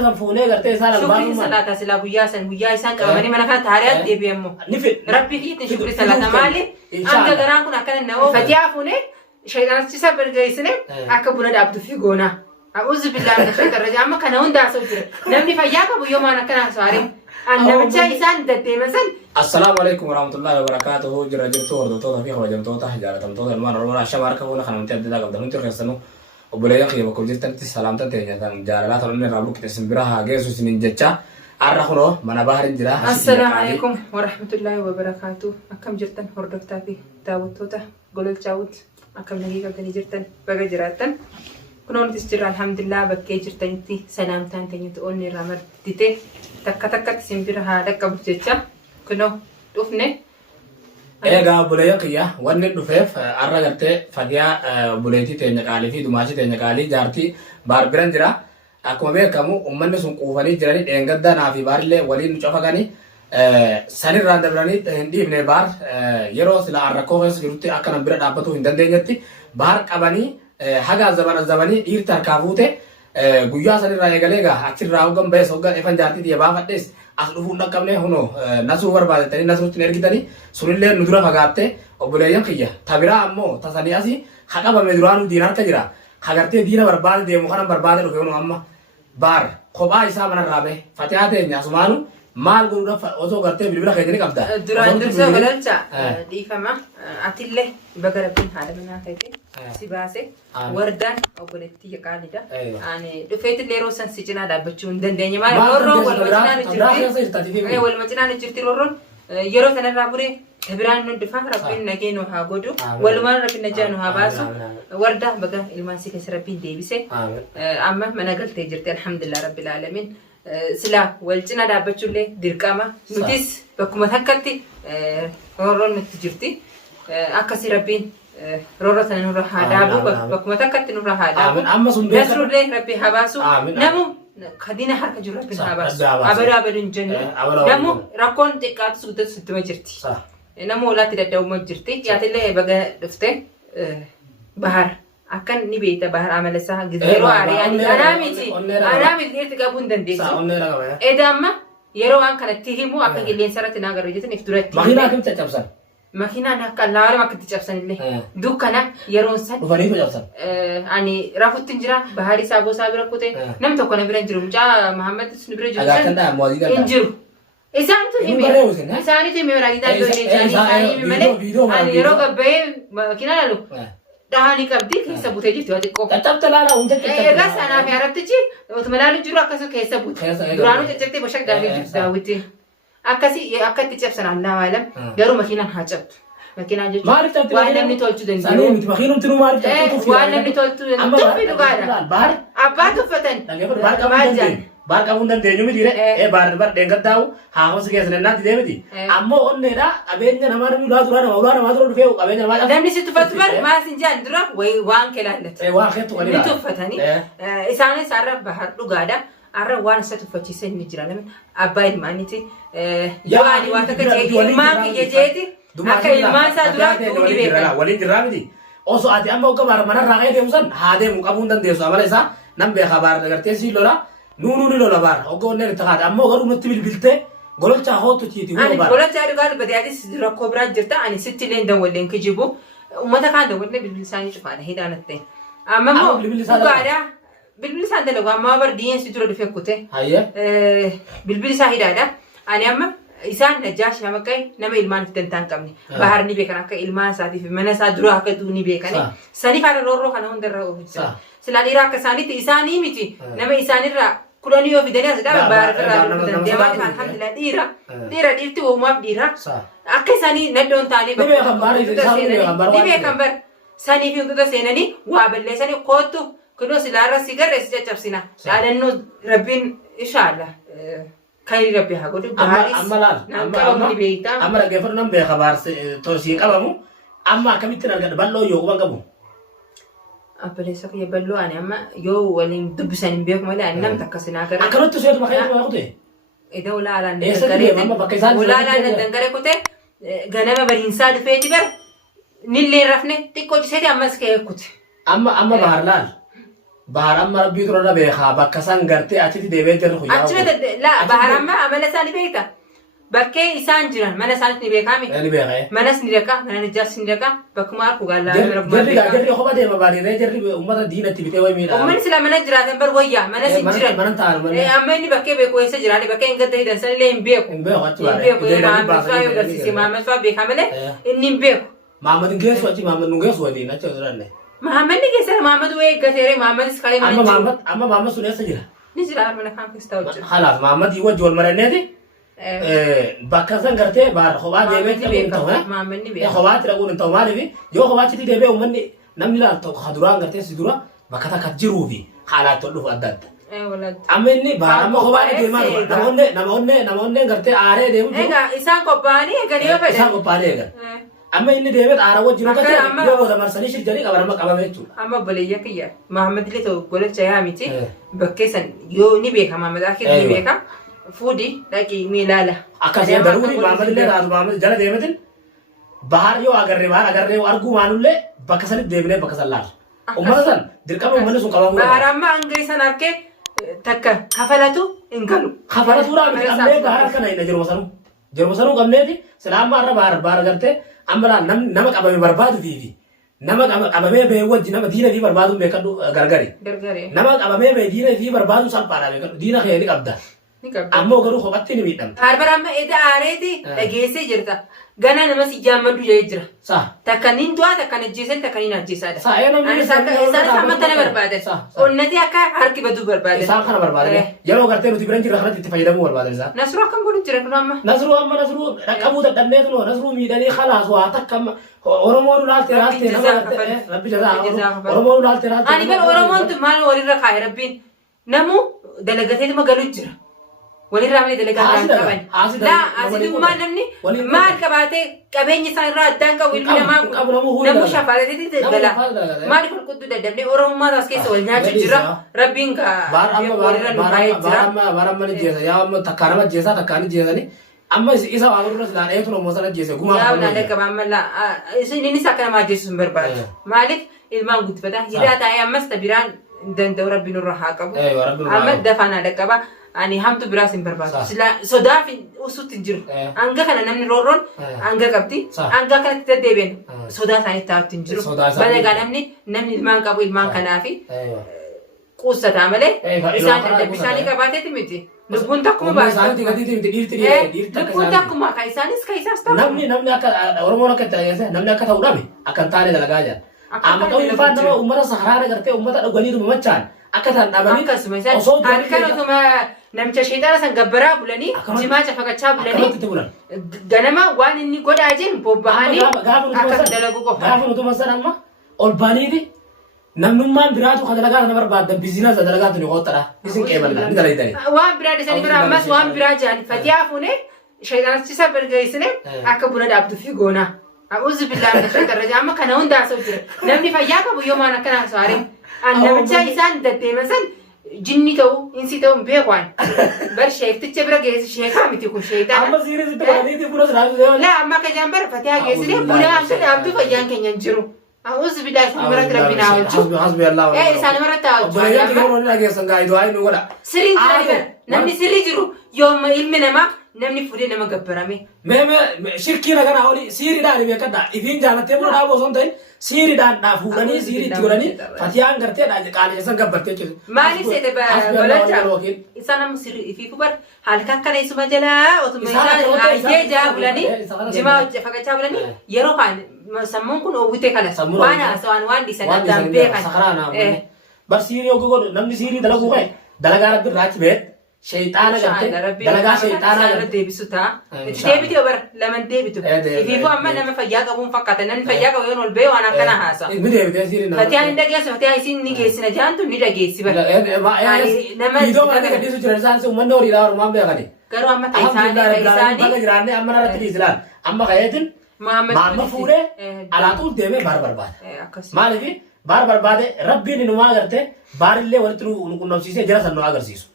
جرس فوني قرتي سال الباب شكري صلاة سلا بويا سان كماني من كان تاريخ دي بيمو ربي فيه شكري صلاة مالي أنت جران كنا كان النوم فتيا فوني شيطان تسبب جيسني أكبر دابد في جونا أعوذ بالله من الشيطان الرجيم أما كان هون داسو نمني فياك أبو يوم أنا كنا سواري أنا بتشاي سان دتي مثلا السلام عليكم ورحمة الله وبركاته جرجت توردو في خواجم توتا حجارة توتا المرة الأولى شمارك هو خنا متعدد ذاك بدهم ترخصنوا وبلاي أخي بقول جرت سلام تنتهي جاتن جارلا تلون رابلو كتسم برها جيسوس نينجتشا أرخلو من بحر الجرا السلام عليكم ورحمة الله وبركاته أكم جرتن هردكتافي داوت توتا قولل تشاوت أكم نجيك كني جرتن بقى جراتن كنون تستر الحمد لله بكي جرتنتي سلام تانتني تقولني رامر تيتي تك تسم برها دك بجتشا كنو دوفني eega buleeyyan kiyya wanni dhufeef arra gartee fagyaa buleetii teenya qaalii fi dumaashii teenya qaalii jaartii baar biran jira akkuma beekamu ummanni sun quufanii jiranii dheengaddaa naa fi baarillee waliin nu cofaganii sanirraan dabranii hin dhiibne baar yeroo sila arrakkoo keessa jirutti akka nan bira dhaabbatuu hin dandeenyetti baar qabanii haga azabanii dhiirti harkaa fuute guyyaa sanirraa eegalee egaa achirraa hoggan ba'ees hoggan efan jaartii xiyya baafadhees as dhufuun dhaqqabne huno nasuu barbaadatanii nasuutti ergitanii sunillee nu dura fagaatte obboleeyyan kiyya tabiraa ammoo tasanii asii haqabame duraanuu diin harka jira hagartee diina barbaade deemu kanan barbaade dhufe huno amma baar kophaa isaa manarraa bahe fatihaa teenya asumaanu maal godhuudhaaf osoo gartee bilbila keenya ni qabda. Duraan dursee galalcha dhiifama atillee baga rabbiin haala manaa ta'e si baase wardaan obboleettii qaalidha. Ani dhufeetillee yeroo san si cinaa dhaabbachuu hin dandeenye maal roorroon wal macinaan jirti roorroon yeroo sanarraa buree tabiraan nu dhufa rabbiin nagee nu haa godhu walumaan rabbiin najaa nu haa baasu wardaa baga ilmaan si keessa rabbiin deebise amma mana galtee jirti alhamdulillah rabbil aalamiin. Sila walcina dhaabbachuullee dirqama nutis bakkuma takkatti roorroon nutti jirti akkasi rabbiin roorroo sana nurra haa dhaabu bakkuma takkatti nurra haa dhaabu nasrullee rabbi haa baasu namu kadina harka jiru rabbiin haa baasu abaduu hin jennu namu rakkoon xiqqaatu guddatu sittuma jirti namu olaatti dadda'uma jirti yaatillee baga dhufte bahar akan ni beita bahar amalasa gizero ariani anamiti irti qabun dandeessu edamma yeroo an kanatti himu akka gilleen sarati nagar rejetan ifduratti makina kam caccabsan makina nakka laara makatti cabsan illee dukkana yeroo san dhufanii cabsan ani rafuttin jira bahari sabo sabira kute nam tokko na biran jiru mucaa Muhammad sun bira jiru san injiru isaantu hime isaanitu hime raagita doone male ani yeroo gabbe makina lalu dahani qabdi keessa butee jirti waa xiqqoo. Caccabte laala humna caccabte. Egaa sanaa fi harattichi otuma laalu jiru akkasuma keessa bute. Duraanuu caccabtee bashak gaarii jirti daawwitiin. Akkasii akka itti cabsan annaa waalam garuu makiinaan haa cabtu. Makiinaan jechuun maaliif cabte waan namni tolchuu danda'u. Sanii miti makiinumti nu maaliif cabtu? Waan namni tolchuu danda'u. Tuffi dhugaadha. Baar. Abbaa tuffatan. Maal jaan? Baar qabuun dandeenyu miti re baar dheengaddaa'u haamasi keessa nannaatti deemiti. Ammoo onneedha qabeenya namaa namni ulaa namaa dura dhufee qabeenya namaa cabsa. Namni si tuffatu bar maasin jaan dura waan kee laallatu. Waan keetu qalila. Ni tuffatanii isaanis har'a bahar dhugaadha. Arra waan isa tuffachiisan ni jira namni abbaa ilmaaniiti. Yoo ani waan akka jeeti ilmaan kiyya jeeti akka ilmaan isaa dura ni beekan. Waliin jirraa miti. Osoo ati amma hogga baara manarraa ka'ee deemu san haa deemu qabuu hin dandeessu amala isaa nan beekaa baara dagartee si lola. Nunu lola baara hogga onneen itti haadha ammoo garuu nutti bilbiltee gololchaa hootu ciiti. Ani gololchaa dhugaa badiyaatis rakkoo biraa jirta ani sitti illee dawwalleen kijibu uummata kaan dawwallee bilbil isaanii cufaadha hidhaanatte. Amma immoo dhugaadha bilbil isaan dalagu amma bar diinsi dura dhufee kute. Bilbil isaa hidhaadha. Ani amma isaan najaash nama qae nama ilmaan itti dantaan qabne bahar ni beekan akka ilmaan isaatiif mana isaa dura akka duu ni beekani saniif haala roorroo kana hundarra ofiisa. Sila dhiiraa akka isaaniitti isaanii miti nama isaanirraa kudhanii yoo fidanii as dhaaba bahar irraa dhufutan deemaa alhamdulillah dhiirti uumaaf dhiira akka isaanii naddoon taanii ni beekan bar sanii fi hunduta seenanii waa balleessanii kootu kunoo silaarra si garre si caccabsina dhaadannoo rabbiin inshaallah kayri rabbi haa godhu amma qabamu ni beektaa amma dhaggeeffatu nan beeka baarse torsii qabamu amma akkamittiin argadha bal'oo yoo quban qabu. Abboleessa kiyya bal'oo ani amma yoo waliin dubbisan hin beeku malee ani namni akkas naa gara. Akkanatti seetu bakka inni kute. Eda ulaalaan dangaree kute ganama bariinsaa dhufeeti bara nillee rafne xiqqoo ciseeti ammas ka'ee kute. Amma bahar laal Baharam rabbii turana beekaa bakka san gartee achitti deebee jirru guyyaa. Achumatti laa baharam amala isaanii beekta. Bakkee isaan jiran mana isaanitti ni beekame. Ni beekame. Manas ni beeka, mana ijaarsi ni beeka, bakkuma harku gaallaa. Jarri kophaa deema baadiyyaa jarri uummata diinatti bitee wayi miidhaa. Uummanni sila mana jiraatan bar wayyaa mana si jiran. Mana taa'an malee. Amma inni bakkee beeku eessa jiraate bakkee hin gadda hidhan san illee hin beeku. Hin beeku achi baadiyyaa. Hin beeku Maammed Faa yoo garsiise Maammed Faa beeka malee inni hin beeku. Maammed hin geessu achi Maammed nu geessu waliin achi jiranne. Maammed ni geessara Maammed wayii eeggateere Maammed iskaalee mana jiru. Amma Maammed sun eessa jira? Ni jira mana kaan keessa taa'u jira. Halaas Maammed yoo wajji wal maranneeti. Bakka san gartee baar kophaa deemee ta'uun ta'u kophaa ta'uun ta'u maaliif yoo kophaa achitti deemee uummanni namni laal tokko haduraan gartee si dura bakka takka jiruu fi haalaatti ol dhufu adda adda. Amma inni baar amma kophaa deemaa namoonni gartee aaree deemu jiru. Egaa isaan qophaa'anii eeganii yoo fedhan. Isaan qophaa'anii eegan. Amma inni deemee aara wajjin hojjate yoo booda marsanii shirjanii qaban qabame jechuudha. Amma obboleeyya kiyya Maammed illee ta'u golacha yaa miti bakkee san yoo ni beeka Maammed akka ni beeka. Fudi lagi milala. Akasnya daruri Maammed illee raatu Maammed jala deematin bahar yoo agarree arguu maalullee bakka sanitti deebinee bakka san laatu. Uummata san dirqama uummanni sun qabamu. Bahar amma hanga isan harkee takka kafalatu hin galu. Kafalatu raamiti qabnee bahar akkana hin jiruma sanuu. Jiruma sanuu qabneeti sila amma irra bahar gartee amma nama qabame barbaadu fiifi. Nama qabamee bee wajji nama diina fi barbaadu beekadhu gargari. Nama qabamee bee diina fi barbaadu salphaadha beekadhu diina kee ni qabda. Ammoo garuu kophatti ni miidhamta. Harbar amma eda aareeti dhageessee jirta. Gana nama si jaammadhu jedhee jira. Takka nin du'a takka ajjeesan takka nin ajjeesaadha. Isaanis amma tana barbaadan. Onnati akka harki baduu barbaadan. Isaan kana barbaadan. Yeroo gartee nuti biran jirra kanatti itti fayyadamuu barbaadan isaan. Nasruu akkam godhu jira kun amma. Nasruu dhaqqabuu dadhabnee tunoo Nasruu miidhanii khalaas waa takka Oromoon ulaalte nama rabbi jazaa Oromoon ulaalte. Ani bar Oromoon tun maal walirra kaa'e rabbiin namu dalagateetuma galu jira. Walirraa malee dalagaa kan qaban. Laa asittummaa namni maal qabaatee qabeenya isaa irraa addaan qabu ilmi namaa namuu shafaateetti gala. Maaliif qulqudduu dadhabnee Oromummaa taas keessa wal nyaachuu jira. Rabbiin walirra nu kaa'ee jira. Baramma ni jeesa yaa amma takkaa nama jeesaa takkaa ni jeesani. Amma isa waa gurgurras laan eetu namoo sana jeese gumaa. Yaa naannoo qabaa mala inni akka namaa jeesu hin barbaadu. Maaliif ilmaan guddifata hidhaa taa'ee ammas tabiraan danda'u rabbiin irra haa qabu. Amma dafaan haadha qaba. Ani hamtu biraas hin barbaadu. Sodaa fi usuutti hin jiru. Hanga kana namni roorroon hanga qabdi. Hanga kanatti deddeebiin sodaa isaanii taa'utti hin jiru. Badagaa namni ilmaan qabu ilmaan kanaa fi quussataa malee isaan dadhabbii isaanii qabaateeti miti. Lubbuun takkuma baasa. Lubbuun takkuma kan isaanis kan isaas ta'u. Namni akka Oromoon akka namni akka ta'u dhabe akka hin taane dalagaa jira. Amma ta'uu ifaan nama uummata saharaa gartee uummata dhuganii machaan akka ta'an dhabanii osoo halkan osuma namicha sheexaana san gabbaraa bulanii jimaa cafaqachaa bulanii ganama waan inni godhaa jiru bobbahanii akka dalagu qofa. Gaafa nuti masan amma ol baaniiti namnummaan biraatu kan dalagaa kana barbaaddan biizinasa dalagaa tuni qottadha. Isin qeebalaa ni dalaydani. Waan biraa dhisanii bira ammas waan biraa jaani fatiyaa fuunee sheexaanachisa bergeessine akka buna dhaabduu fi goonaa. A'uuzu billahi min shaytaani rajiim amma kana hundaa asoo jira. Namni fayyaa qabu yoo maan akkana haasa'aare. Namicha isaan deddeeman san jinni ta'uu insi ta'uu hin beekwaan. Bar sheekticha bira geessi sheekaa miti kun sheetaa. Amma siirii sitti godhaniiti buna siraasu. Laa amma akka jaan bara fatiyaa geessine buna amsa dhaabduu fayyaan keenya hin jiru. A'uuzu billahi isaan biratti rabbiin haa oolchu. Hasbi Allah. Isaan biratti haa oolchu. Obboleeyyaa xiqqoo wanni dhageessan gaa'iduu haa inni godha. Sirrii jira namni sirrii jiru yooma ilmi namaa namni fuudhee nama gabbarame. Shirkiina kana oli siiriidhaan beekadha. Ifiin jaalattee buna dhaabuu osoo hin ta'in siiriidhaan fuudhanii siirii itti godhanii fatiyaan gartee qaaliseessan gabbartee jiru. Maaliif seete balacha isaan amma sirrii ifiifu bar halkan kana isuma jalaa otuma isaan ayyee jaa bulanii jimaa fagachaa bulanii yeroo kaan sammuun kun oowwite kana waan haasawaan waan dhiisan addaan beekan. Bar siirii oguu godhu namni siirii dalaguu ka'e dalagaa rabbi irraa achi beet. Shaytaana gartee dalagaa shaytaanaa gartee deebisu ta'a. Deebiti obar laman deebitu. Ifiifu amma nama fayyaa qabuun fakkaata. Namni fayyaa qabu yoo ol ba'e waan akkana haasa. Ni deebitee siirii nama. Fatiyaan hin dhageessu fatiyaan isin ni geessina jaantu ni dhageessi bara. Viidoo waan gadhiisu jiran isaan uummanni horiidhaa horumaan beekani. Garuu amma ta'e isaanii bakka jiraannee amma narratti dhiisilaan amma ka'eetin maamma fuudhee alaatuun deemee baara barbaada. Maaliif baara barbaade rabbiin inumaa gartee baarillee walitti nu qunnamsiisee jira san nu agarsiisu.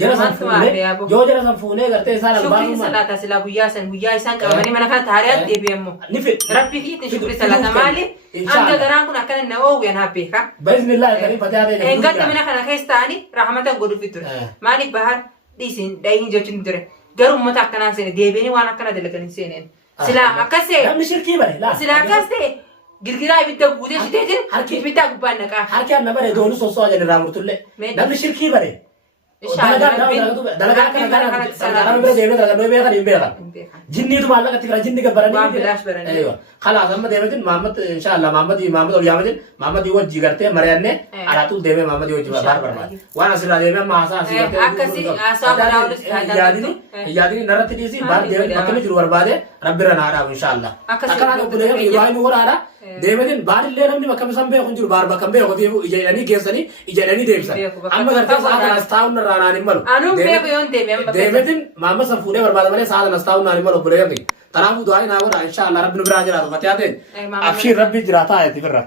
jara san fuune yoo jara san fuune gartee isaan shukri albaatu salata sila guyyaa isaan qabanii mana kana taariyaatti deebi'ammoo ni fedhu rabbii fi shukri salata maali anga garaan kun akkana na oowwiyan habbeeka bismillah kanii fatihaa engadda mana kana keessa ta'anii rahmatan godhuufi ture maaliif bahar dhiisin dhayin jechuun ture garuu uummata akkanaan seene deebi'anii waan akkana dalaganii seeneen sila akkas ta'e namni shirkii bare laa sila akkas ta'e girgiraa ibidda guutee shitee jiru ibiddaa gubbaan naqaa harki anna bare doonu sosoo ajan irraa murtulle namni shirkii bare dalagaa kana bira deemee dalagaa beekan hin beekan jinniitu maallaqatti fira jinni gabbaranii خلاص أما ديمتين محمد إن شاء الله محمد أولي عمدين محمد يوجي करते मरियन्ने على طول देमे محمد يوجي बार बार वाना सिला देमे मासा सिला akasi asal daulus यादी नरती दिसी बार देमे बकने जुर बर्बादे रब्बिर नारा إن شاء الله अकरान बुलेगा युवाई नुवर आरा देमेtin बार ले रमनी मक्कम संबे कुंजुर बार बकम बे होती है इजेनी केसनी इजेनी देमसा अम्मा करते साथ नस्ताउन नराना निमल anu bego yon देमेtin محمد संपूर्ण बर्बाद वाले साथ नस्ताउन नानिमल बुलेगा तराबु दुआई ना वो इंशाअल्लाह रब्बिन बिराजरा तो फतियाते अफशीर रब्बी जराता है तिबरा